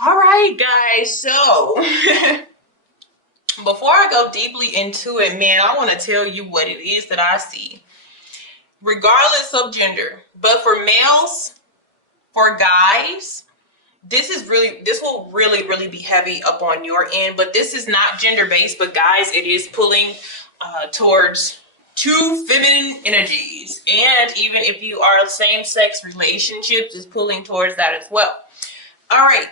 All right, guys. So, before I go deeply into it, man, I want to tell you what it is that I see, regardless of gender. But for males, for guys, this will really be heavy up on your end. But this is not gender based, but guys, it is pulling towards two feminine energies. And even if you are same sex relationships, is pulling towards that as well. All right.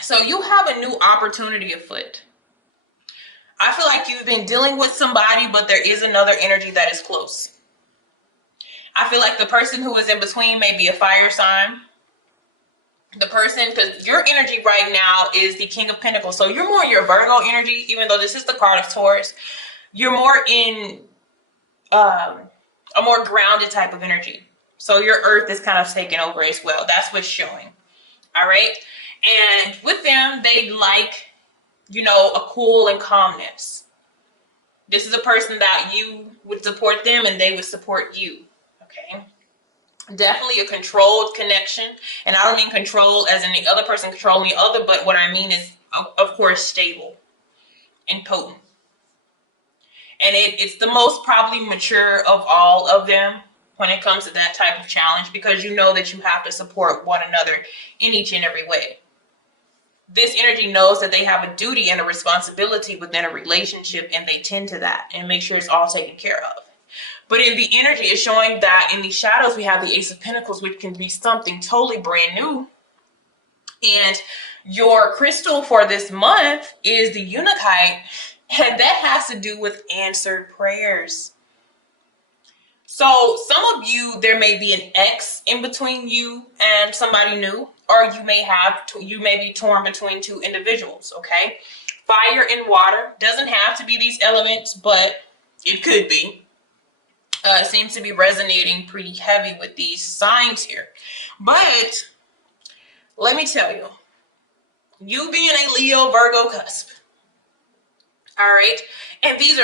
So, you have a new opportunity afoot. I feel like you've been dealing with somebody, but there is another energy that is close. I feel like the person who is in between may be a fire sign. The person, because your energy right now is the King of Pentacles. So you're more your Virgo energy, even though this is the card of Taurus. You're more in a more grounded type of energy. So your earth is kind of taking over as well. That's what's showing. All right. And with them, they like, a cool and calmness. This is a person that you would support them and they would support you. Okay. Definitely a controlled connection. And I don't mean control as in the other person controlling the other, but what I mean is, of course, stable and potent. And it's the most probably mature of all of them when it comes to that type of challenge, because you know that you have to support one another in each and every way. This energy knows that they have a duty and a responsibility within a relationship, and they tend to that and make sure it's all taken care of. But in the energy, it's showing that in the shadows, we have the Ace of Pentacles, which can be something totally brand new. And your crystal for this month is the Unakite, and that has to do with answered prayers. So some of you, there may be an X in between you and somebody new, or you may be torn between two individuals, okay? Fire and water doesn't have to be these elements, but it could be. It seems to be resonating pretty heavy with these signs here. But let me tell you, you being a Leo Virgo cusp, all right, and these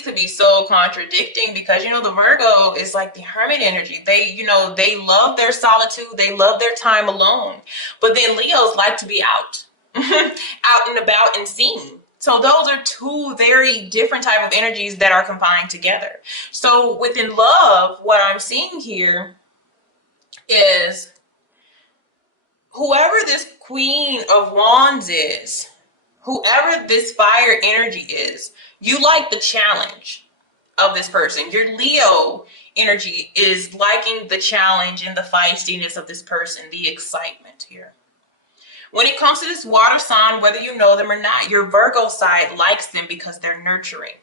could be so contradicting, because the Virgo is like the hermit energy. They love their solitude, they love their time alone, but then Leos like to be out out and about and seen. So those are two very different type of energies that are combined together. So within love, what I'm seeing here is whoever this Queen of Wands is, whoever this fire energy is, you like the challenge of this person. Your Leo energy is liking the challenge and the feistiness of this person, the excitement here. When it comes to this water sign, whether you know them or not, your Virgo side likes them because they're nurturing.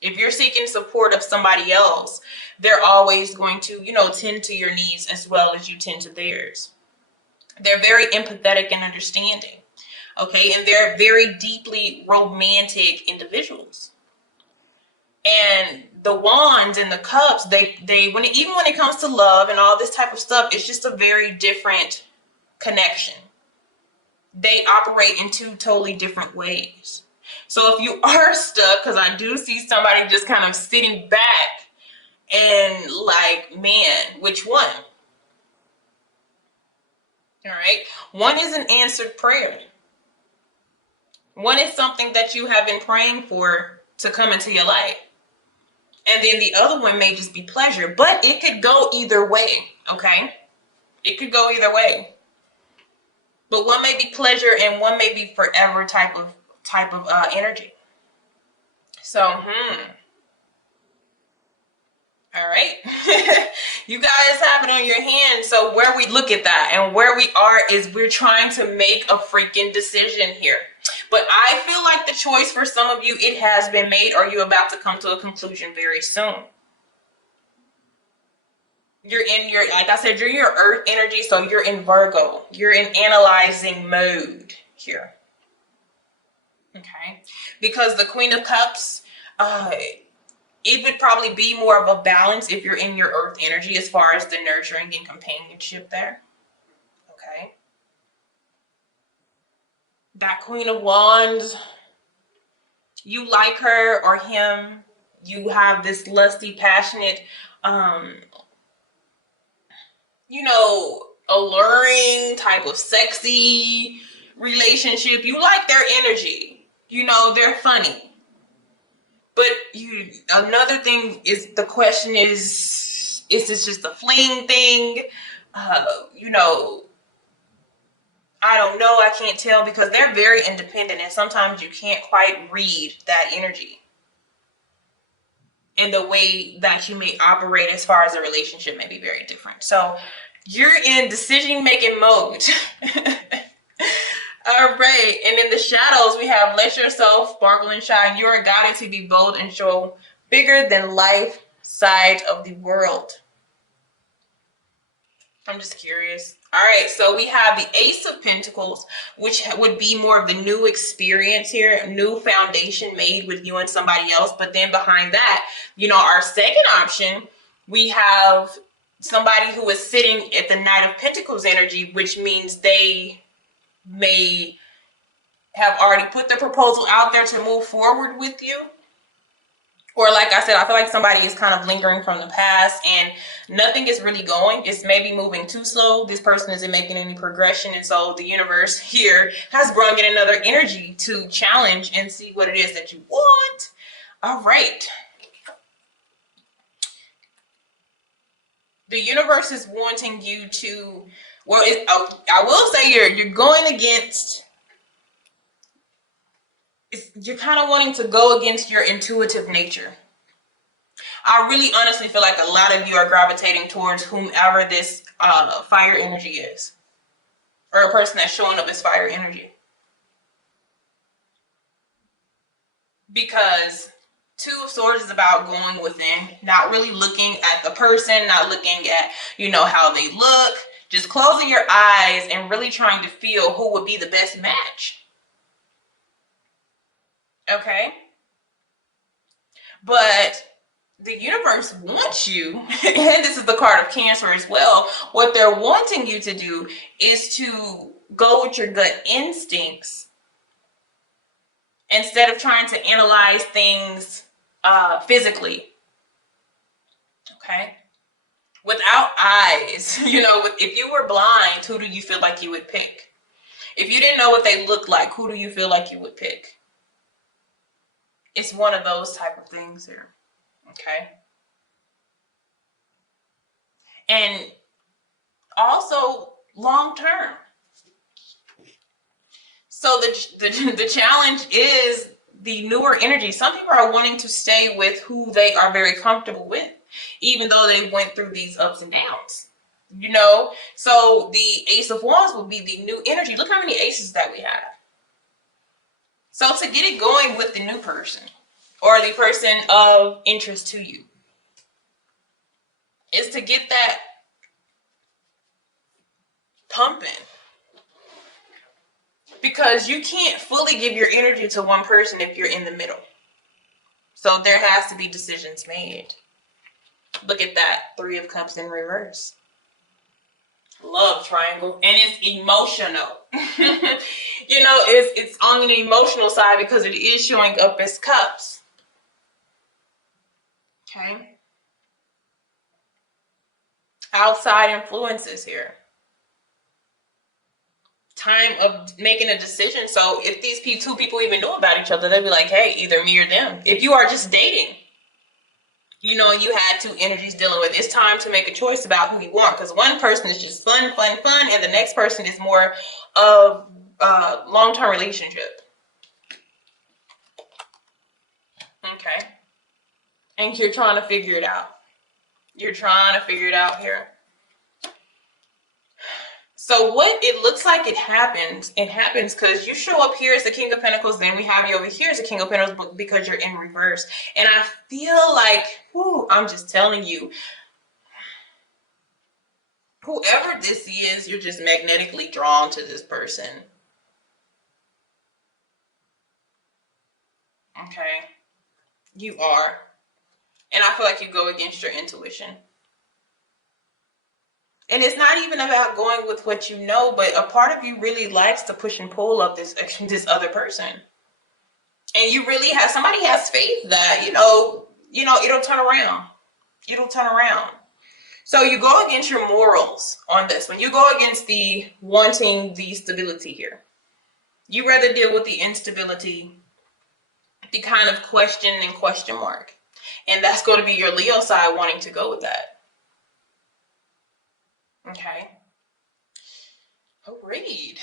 If you're seeking support of somebody else, they're always going to, tend to your needs as well as you tend to theirs. They're very empathetic and understanding. Okay, and they're very deeply romantic individuals. And the wands and the cups, even when it comes to love and all this type of stuff, it's just a very different connection. They operate in two totally different ways. So if you are stuck, because I do see somebody just kind of sitting back and like, man, which one? All right. One is an answered prayer. One is something that you have been praying for to come into your life. And then the other one may just be pleasure, but it could go either way, okay? It could go either way. But one may be pleasure and one may be forever type of energy. So, all right. You guys have it on your hands. So where we look at that and where we are is we're trying to make a freaking decision here. But I feel like the choice for some of you, it has been made, or you're about to come to a conclusion very soon. You're in like I said, you're your earth energy, so you're in Virgo. You're in analyzing mode here. Okay? Because the Queen of Cups, it would probably be more of a balance if you're in your earth energy as far as the nurturing and companionship there. Okay? That Queen of Wands, you like her or him, you have this lusty, passionate, alluring, type of sexy relationship. You like their energy. You know, they're funny. But another thing is, the question is this just a fling thing? You know, I don't know. I can't tell, because they're very independent, and sometimes you can't quite read that energy and the way that you may operate as far as a relationship may be very different. So you're in decision making mode. All right. And in the shadows, we have let yourself sparkle and shine. You are guided to be bold and show bigger than life side of the world. I'm just curious. All right, so we have the Ace of Pentacles, which would be more of the new experience here, new foundation made with you and somebody else. But then behind that, you know, our second option, we have somebody who is sitting at the Knight of Pentacles energy, which means they may have already put the proposal out there to move forward with you. Or like I said, I feel like somebody is kind of lingering from the past and nothing is really going. It's maybe moving too slow. This person isn't making any progression. And so the universe here has brought in another energy to challenge and see what it is that you want. All right. The universe is wanting you to, well, I will say you're going against, you're kind of wanting to go against your intuitive nature. I really honestly feel like a lot of you are gravitating towards whomever this fire energy is, or a person that's showing up as fire energy. Because Two of Swords is about going within, not really looking at the person, not looking at, you know, how they look, just closing your eyes and really trying to feel who would be the best match. Okay? But the universe wants you, and this is the card of Cancer as well, what they're wanting you to do is to go with your gut instincts instead of trying to analyze things physically. Okay? Without eyes, you know, if you were blind, who do you feel like you would pick? If you didn't know what they looked like, who do you feel like you would pick? It's one of those type of things here. Okay. And also long term. So the challenge is the newer energy. Some people are wanting to stay with who they are very comfortable with, even though they went through these ups and downs. You know, so the Ace of Wands will be the new energy. Look how many aces that we have. So to get it going with the new person or the person of interest to you is to get that pumping. Because you can't fully give your energy to one person if you're in the middle. So there has to be decisions made. Look at that. 3 of Cups in reverse. Love triangle. And it's emotional. You know, it's on an emotional side because it is showing up as cups. Okay. Outside influences here. Time of making a decision. So if these two people even know about each other, they'd be like, hey, either me or them. If you are just dating, you know, you had two energies dealing with, it's time to make a choice about who you want. Because one person is just fun, and the next person is more of a long-term relationship. Okay. And you're trying to figure it out. You're trying to figure it out here. So what it looks like it happens because you show up here as the King of Pentacles, then we have you over here as the King of Pentacles because you're in reverse. And I feel like, I'm just telling you, whoever this is, you're just magnetically drawn to this person. Okay? You are. And I feel like you go against your intuition. And it's not even about going with what you know, but a part of you really likes the push and pull of this other person. And you really have, somebody has faith that, you know, it'll turn around. It'll turn around. So you go against your morals on this. When you go against the wanting the stability here, you rather deal with the instability, the kind of question and question mark. And that's going to be your Leo side wanting to go with that. Okay. Agreed.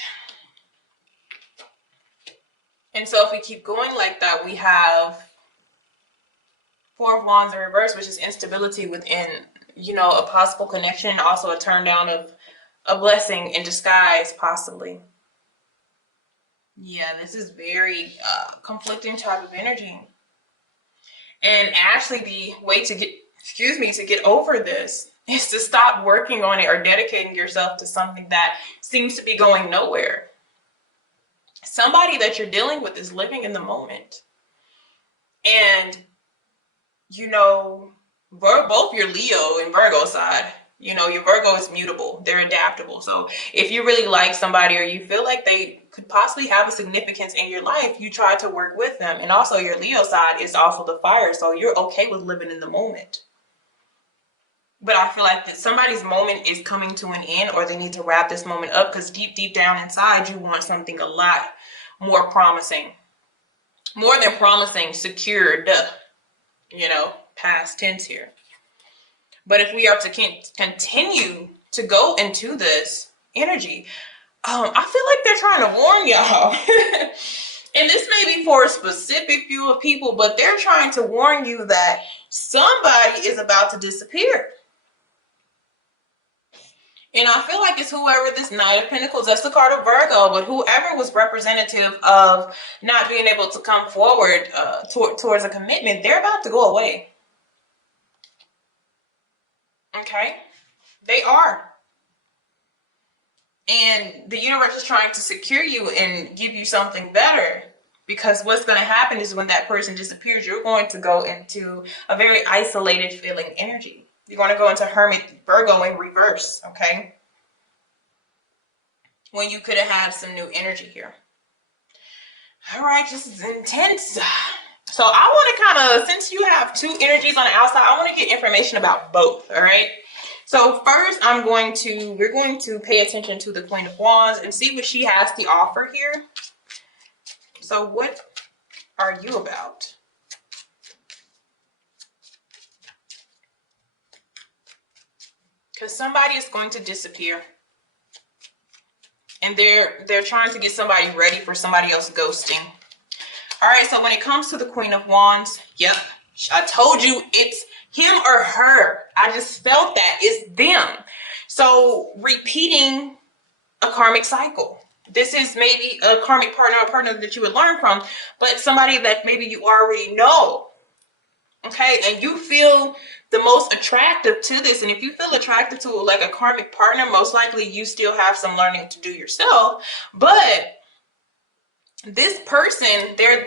And so if we keep going like that, we have Four of Wands in reverse, which is instability within, a possible connection, also a turn down of a blessing in disguise, possibly. Yeah, this is very conflicting type of energy. And actually the way to get over this is to stop working on it or dedicating yourself to something that seems to be going nowhere. Somebody that you're dealing with is living in the moment. And, both your Leo and Virgo side, your Virgo is mutable. They're adaptable. So if you really like somebody or you feel like they could possibly have a significance in your life, you try to work with them. And also your Leo side is also the fire. So you're okay with living in the moment. But I feel like that somebody's moment is coming to an end, or they need to wrap this moment up, because deep down inside, you want something a lot more promising. More than promising, secured, past tense here. But if we are to continue to go into this energy, I feel like they're trying to warn y'all. And this may be for a specific few of people, but they're trying to warn you that somebody is about to disappear. And I feel like it's whoever this Knight of Pentacles, that's the card of Virgo, but whoever was representative of not being able to come forward towards a commitment, they're about to go away. Okay? They are. And the universe is trying to secure you and give you something better. Because what's going to happen is when that person disappears, you're going to go into a very isolated feeling energy. You're going to go into Hermit Virgo in reverse, okay? When you could have had some new energy here. All right, this is intense. So I want to kind of, since you have two energies on the outside, I want to get information about both, all right? So first, we're going to pay attention to the Queen of Wands and see what she has to offer here. So what are you about? Because somebody is going to disappear. And they're trying to get somebody ready for somebody else ghosting. All right, so when it comes to the Queen of Wands, yep, I told you it's him or her. I just felt that. It's them. So repeating a karmic cycle. This is maybe a karmic partner, a partner that you would learn from, but somebody that maybe you already know. Okay, and you feel the most attractive to this. And if you feel attracted to like a karmic partner, most likely you still have some learning to do yourself. But this person, they're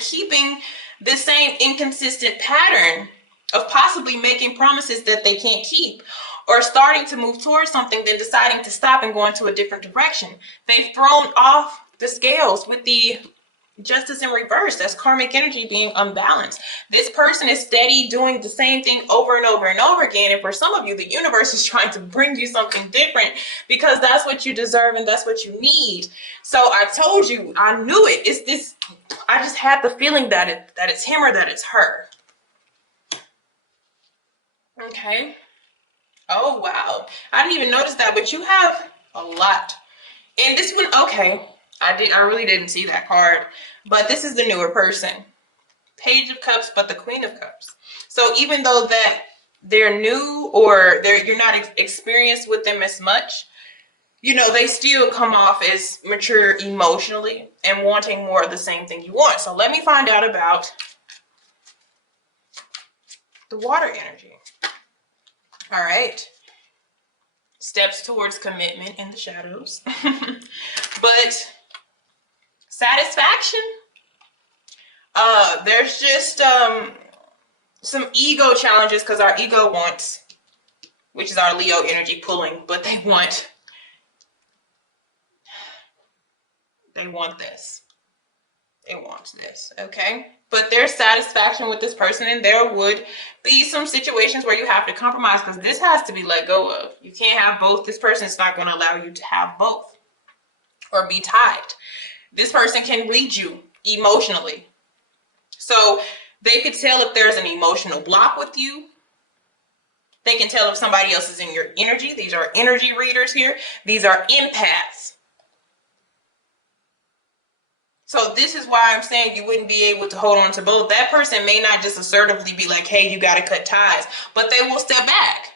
keeping the same inconsistent pattern of possibly making promises that they can't keep, or starting to move towards something, then deciding to stop and go into a different direction. They've thrown off the scales with the Justice in reverse. That's karmic energy being unbalanced. This person is steady doing the same thing over and over and over again. And for some of you, the universe is trying to bring you something different because that's what you deserve and that's what you need. So I told you, I knew it. It's this. I just had the feeling that it's him or that it's her. Okay. Oh, wow. I didn't even notice that, but you have a lot. And this one, okay. I really didn't see that card. But this is the newer person. Page of Cups, but the Queen of Cups. So even though that they're new or you're not experienced with them as much, they still come off as mature emotionally and wanting more of the same thing you want. So let me find out about the water energy. All right. Steps towards commitment in the shadows. But satisfaction. There's just some ego challenges because our ego wants, which is our Leo energy pulling, but they want this. They want this, okay? But there's satisfaction with this person, and there would be some situations where you have to compromise because this has to be let go of. You can't have both. This person is not going to allow you to have both or be tied. This person can read you emotionally. So they could tell if there's an emotional block with you. They can tell if somebody else is in your energy. These are energy readers here. These are empaths. So this is why I'm saying you wouldn't be able to hold on to both. That person may not just assertively be like, hey, you got to cut ties, but they will step back.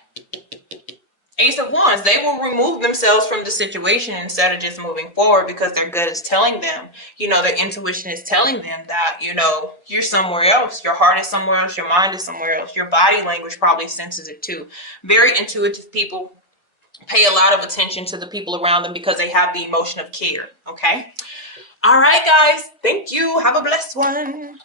Ace of Wands, they will remove themselves from the situation instead of just moving forward because their gut is telling them, you know, their intuition is telling them that, you know, you're somewhere else. Your heart is somewhere else. Your mind is somewhere else. Your body language probably senses it too. Very intuitive people pay a lot of attention to the people around them because they have the emotion of care, okay? All right, guys. Thank you. Have a blessed one.